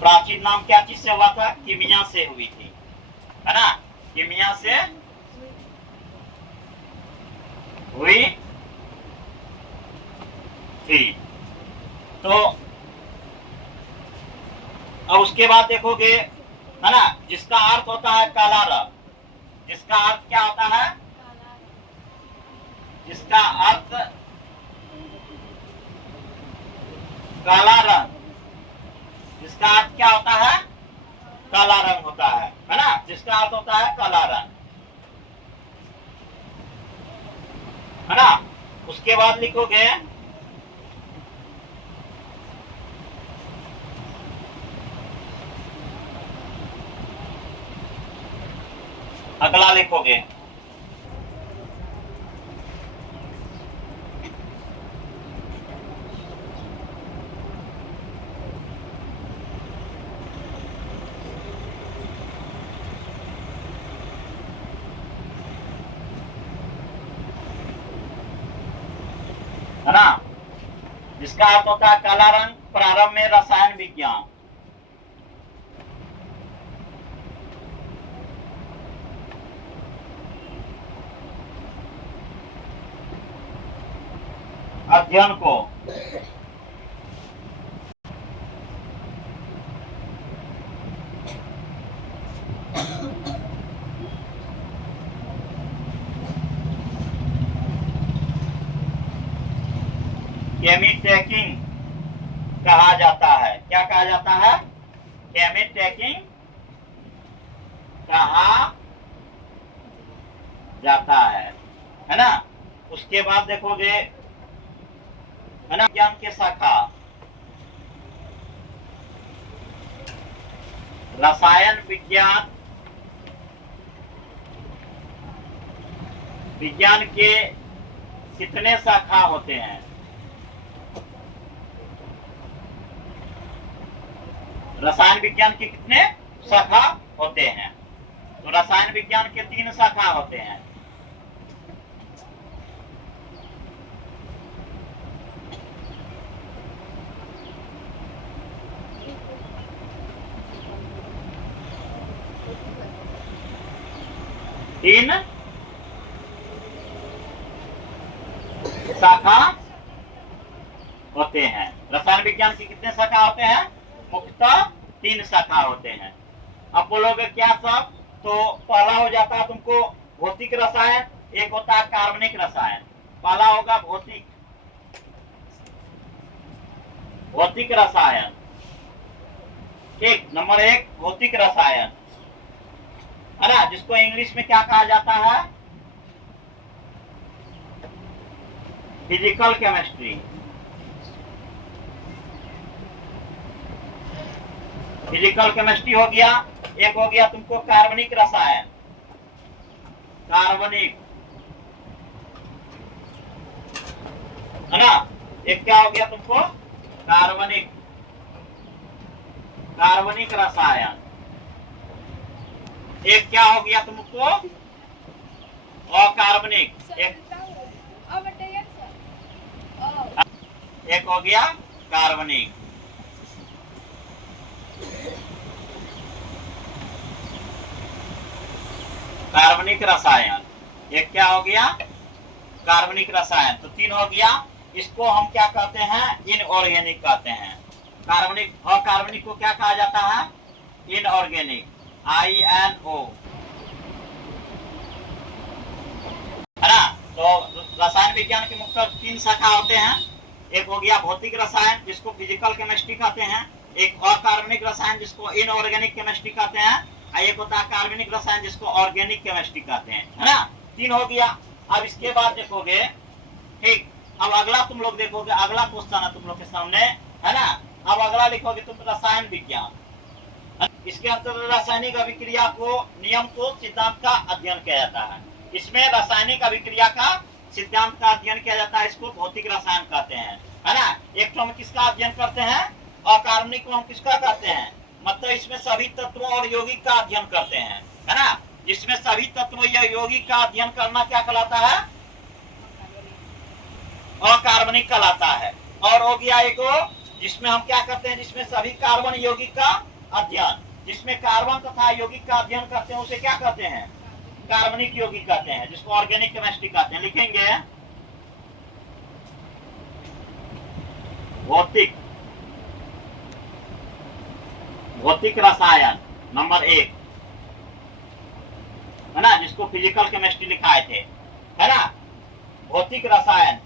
प्राचीन नाम क्या चीज से हुआ था? कीमिया से हुई थी, है ना? कीमिया से हुई थी। तो अब उसके बाद देखोगे, है ना, जिसका अर्थ होता है काला रंग। जिसका अर्थ क्या होता है? जिसका अर्थ काला रंग। जिसका अर्थ क्या होता है? काला रंग होता है ना? जिसका अर्थ होता है काला रंग, है ना? उसके बाद लिखोगे अगला लिखोगे है ना? जिसका अर्थ होता है काला रंग, प्रारंभ में रसायन विज्ञान। अध्ययन को केमिस्ट्री कहा जाता है। क्या कहा जाता है? केमिस्ट्री कहा जाता है ना? उसके बाद देखोगे, है ना, विज्ञान के शाखा रसायन विज्ञान। विज्ञान के कितने शाखा होते हैं? रसायन विज्ञान के कितने शाखा होते हैं? तो रसायन विज्ञान के 3 शाखा होते हैं। तीन शाखा होते हैं। रसायन विज्ञान की कितने शाखा होते हैं? मुख्यतः 3 शाखा होते हैं। अब बोलोगे क्या सब? तो पहला हो जाता है तुमको भौतिक रसायन, एक होता है कार्बनिक रसायन। पहला होगा भौतिक रसायन। नंबर 1 भौतिक रसायन, है ना, जिसको इंग्लिश में क्या कहा जाता है? Physical chemistry. फिजिकल केमिस्ट्री हो गया। एक हो गया तुमको कार्बनिक रसायन। कार्बनिक, है ना? एक क्या हो गया तुमको? कार्बनिक रसायन। एक क्या हो गया तुमको? अकार्बनिक। एक हो गया कार्बनिक। कार्बनिक रसायन एक क्या हो गया? कार्बनिक रसायन। तो 3 हो गया। इसको हम क्या कहते हैं? इनऑर्गेनिक कहते हैं। अकार्बनिक को क्या कहा जाता है? इनऑर्गेनिक, INO, है ना? तो रसायन विज्ञान के मुख्य 3 शाखा होते हैं। एक हो गया भौतिक रसायन, जिसको फिजिकल केमिस्ट्री कहते हैं। एक अकार्बनिक रसायन, जिसको इनऑर्गेनिक केमिस्ट्री कहते हैं। एक होता है कार्बनिक रसायन, जिसको ऑर्गेनिक केमिस्ट्री कहते हैं, है ना? 3 हो गया। अब इसके बाद देखोगे, ठीक, अब अगला तुम लोग देखोगे, अगला क्वेश्चन है तुम लोग के सामने, है ना? अब अगला लिखोगे तुम रसायन विज्ञान। इसके अंतर्गत रासायनिक अभिक्रिया को, नियम को, सिद्धांत का अध्ययन किया जाता है। इसमें रासायनिक अभिक्रिया का सिद्धांत का अध्ययन किया जाता है। इसको भौतिक रसायन कहते हैं, है ना? एक तो हम किसका अध्ययन करते हैं? अकार्बनिक को हम किसका कहते हैं? मतलब इसमें सभी तत्वों और यौगिक का अध्ययन करते हैं, है ना? जिसमें सभी तत्वों या यौगिक का अध्ययन करना क्या कहलाता है? अकार्बनिक कहलाता है। और हो गया एक जिसमें हम क्या करते हैं? जिसमें सभी कार्बन यौगिक का अध्ययन, जिसमें कार्बन तथा यौगिक का अध्ययन करते हैं, उसे क्या कहते हैं? कार्बनिक यौगिक कहते हैं, जिसको ऑर्गेनिक केमिस्ट्री कहते हैं। लिखेंगे भौतिक रसायन नंबर 1, है ना, जिसको फिजिकल केमिस्ट्री लिखाए थे, है ना, भौतिक रसायन,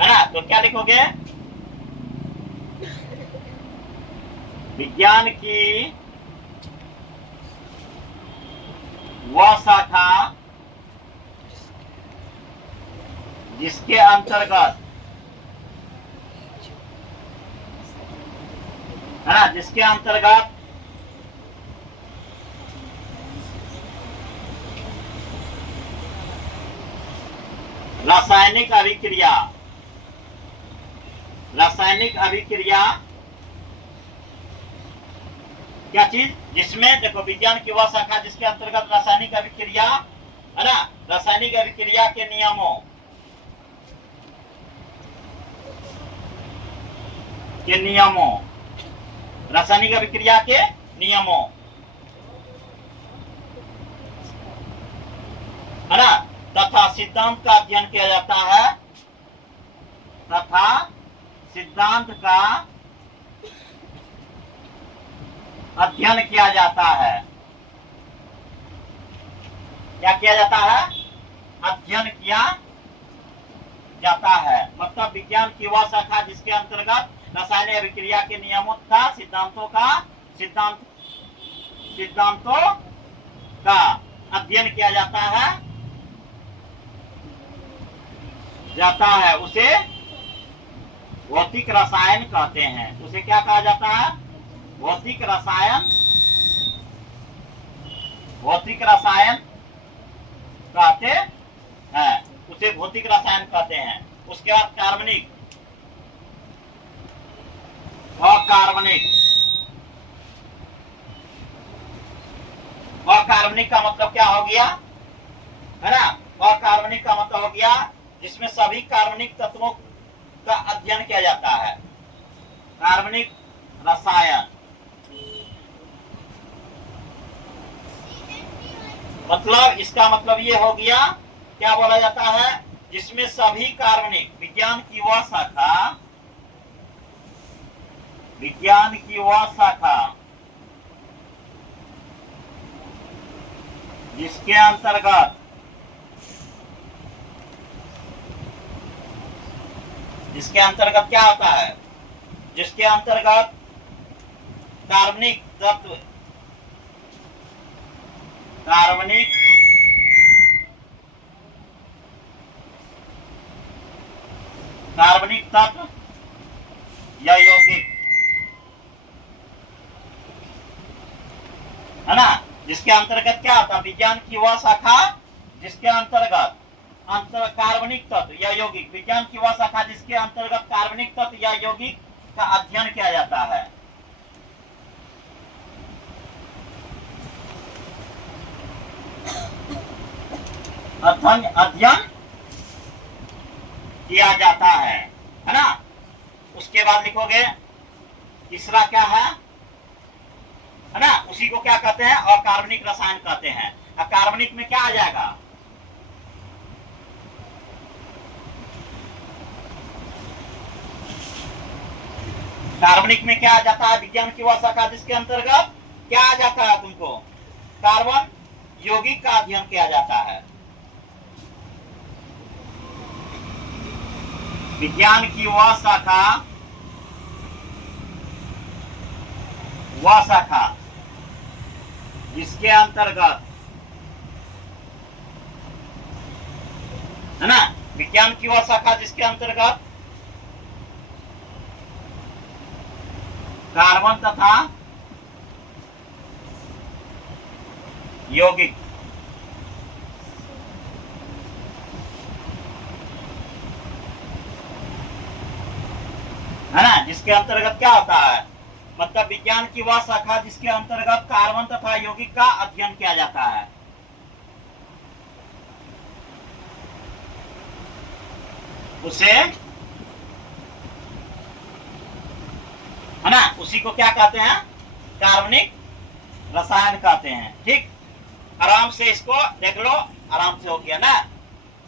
है ना। तो क्या लिखोगे? विज्ञान की वह शाखा जिसके अंतर्गत, है ना, जिसके अंतर्गत रासायनिक अभिक्रिया क्या चीज? जिसमें देखो, विज्ञान की वह शाखा जिसके अंतर्गत रासायनिक अभिक्रिया, है ना, रासायनिक अभिक्रिया के नियमों रासायनिक अभिक्रिया के नियमों, है ना, तथा सिद्धांत का अध्ययन किया जाता है, अध्ययन किया जाता है। क्या किया जाता है? अध्ययन किया जाता है। मतलब विज्ञान की वह शाखा जिसके अंतर्गत रासायनिक अभिक्रिया के नियमों तथा सिद्धांतों का अध्ययन किया जाता है, उसे भौतिक रसायन कहते हैं। उसे क्या कहा जाता है? भौतिक रसायन कहते हैं, उसे भौतिक रसायन कहते हैं। उसके बाद अकार्बनिक का मतलब क्या हो गया, है ना? अकार्बनिक का मतलब हो गया जिसमें सभी कार्बनिक तत्वों का अध्ययन किया जाता है, कार्बनिक रसायन। मतलब इसका मतलब ये हो गया, क्या बोला जाता है? जिसमें सभी कार्बनिक, विज्ञान की वह शाखा जिसके अंतर्गत क्या होता है? जिसके अंतर्गत कार्बनिक तत्व, या यौगिक, है ना, जिसके अंतर्गत क्या होता है? विज्ञान की वह शाखा जिसके अंतर्गत कार्बनिक तत्व या यौगिक, विज्ञान की वह शाखा जिसके अंतर्गत कार्बनिक तत्व या यौगिक का अध्ययन किया जाता है। अध्ययन किया जाता है ना। उसके बाद लिखोगे तीसरा क्या है ना, उसी को क्या कहते हैं? अकार्बनिक रसायन कहते हैं। अकार्बनिक में क्या आ जाएगा? कार्बनिक में क्या आ जाता है? विज्ञान की वह शाखा जिसके अंतर्गत क्या आ जाता है? तुमको कार्बन यौगिक का अध्ययन किया जाता है। विज्ञान की वह शाखा जिसके अंतर्गत, है ना, विज्ञान की वह शाखा जिसके अंतर्गत कार्बन तथा यौगिक, है ना, जिसके अंतर्गत क्या होता है? मतलब विज्ञान की वह शाखा जिसके अंतर्गत कार्बन तथा यौगिक का अध्ययन किया जाता है। उसे है ना, उसी को क्या कहते हैं, कार्बनिक रसायन कहते हैं। ठीक, आराम से इसको देख लो, आराम से हो गया ना।